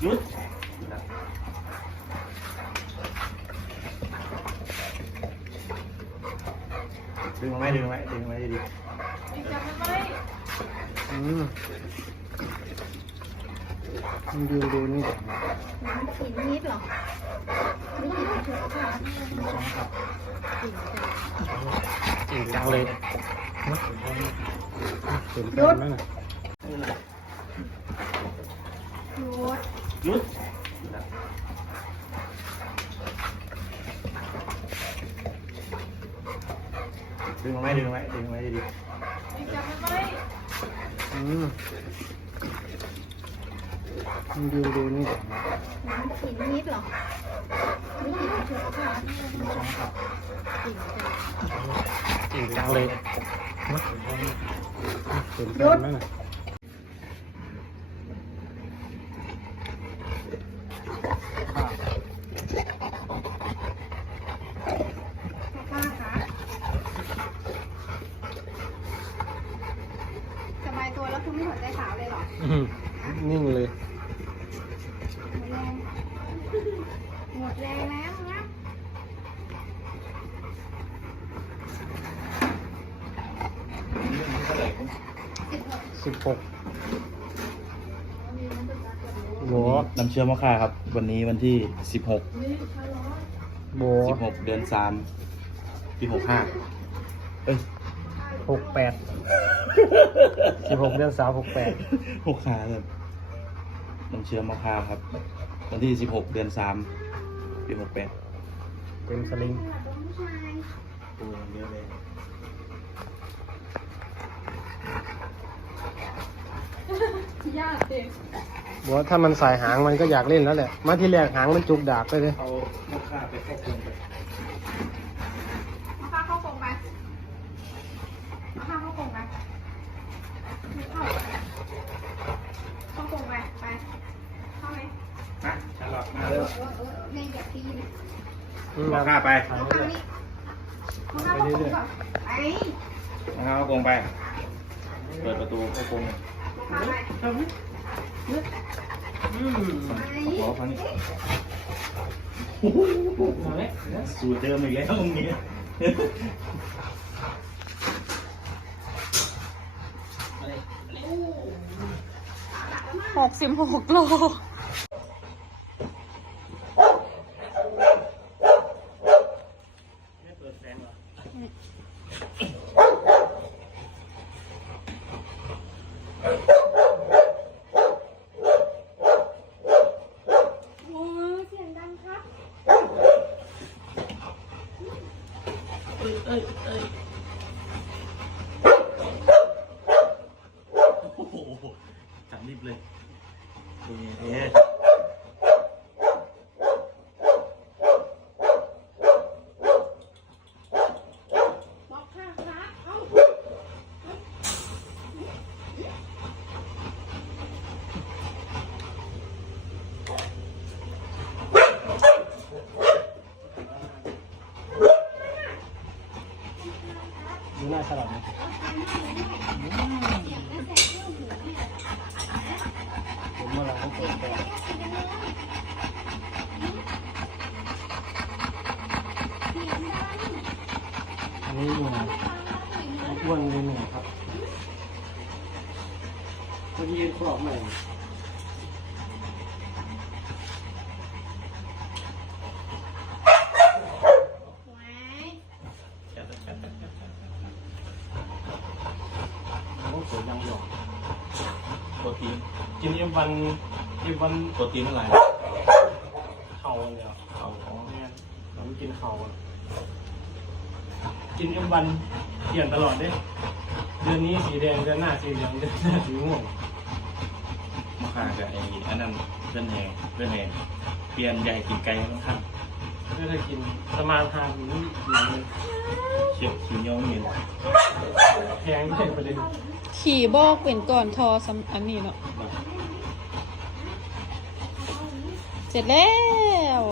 หยุดดึงมาไหมดึงมาไหมดึงมาไหมดีอืมมันยืนดูนี่ก่อนกลิ่นนิดหรอไม่กลิ่นเถอะค่ะกลิ่นจังจริงจังเลยเห็นกันไหมน่ะ หยุดหยุดดึงมาไหมดึงมาไหมดึงมาไหมดีอืมมันยืนดูนี่ก่อนกลิ่นนิดเหรอไม่กลิ่นเถอะค่ะกลิ่นจังจริงจังเลยเห็นกันไหมน่ะ ป้าคะสบายตัวแล้ว คุณไม่หัวใจสาวเลยเหรออืมนิ่งเลย หมดแรงหมดแรงแล้วนะสิบหกโบน้ำเชื่อมมะค่าครับ วันนี้วันที่สิบหกโบสิบหกเดือนสามปีหกห้าเอ้ย หกแปดสิบหกเดือนสาวหกแปดหกขาแบบน้ำเชื่อมมะค่าครับ วันที่สิบหกเดือนสามปีหกแปดเป็นสลิงผู้ชายตัวเยอะเลยบอกว่าถ้ามันสายหางมันก็อยากเล่นแล้วแหละ มาที่แรกหางมันจุกดาบไปเลย เอามะค่าไปควบคุมไป มาข้าเข้ากรงไปมาข้าเข้ากรงไปเข้าเข้ากรง ไปเข้าไหมนะชาลอตมาเร็วเออเออเล่นแบบทีนมะค่าไปหางมาเข้ายนี่มาข้าเข้ากรงก่อนไปมาเข้ากงไป เปิดประตูเข้ากรงมาข้าไปขอฟังนี่สูตรเดิมอีกแล้วตรงนี้ หกสิบหกโลโอ้ยเสียงดังครับ โอ้โหจับรีบเลย บอกข้าครับเอ้าดูหน้าฉลาดไหมผมว่าเร มื่อเราเปิดแปดอันนี้หนึ่งอ้วนเลยหนึ่งครับเมื่อกี้ยืนครอบใหม่ ไว้ ต้องสวยยังหยอก โปรตีนกินเอ็มวันเอ็มวันโปรตีนเท่าไหร่เข่าเนี่ยเอาของเนี่ยผมกินเข่าอะกินเอ็มวันเปลี่ยนตลอดเด้เดือนนี้สีแดงเดือนหน้าสีเหลืองเดือนหน้าสีม่วงมะค่ากับไอ้อันนั้นเพื่อนแหงเพื่อนแหงเปลี่ยนใหญ่กินไก่ทั้งขั้น ไม่ได้กินสมาทานนี่เหมือนเชียวเนียวเหม็นแพงด้วยประเด็นขี่บอกเป็นก่อนทอสำอันนี้เนาะเสร็จแล้ว